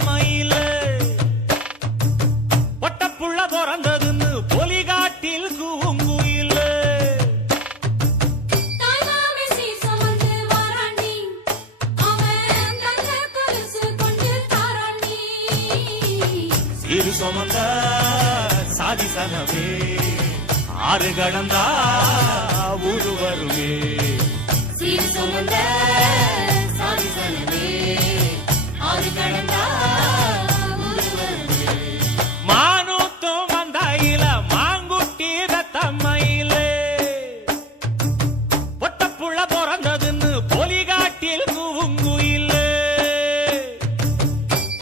மயில ஒட்டப்புள்ள பிறந்ததுன்னு பொலிகாட்டில் கூங்குயில இரு சுமந்த சாதி சனவே ஆறு கடந்தா ஊரு வருவே சீர் சுமந்த சாதி சனவே ஆறு கடந்தா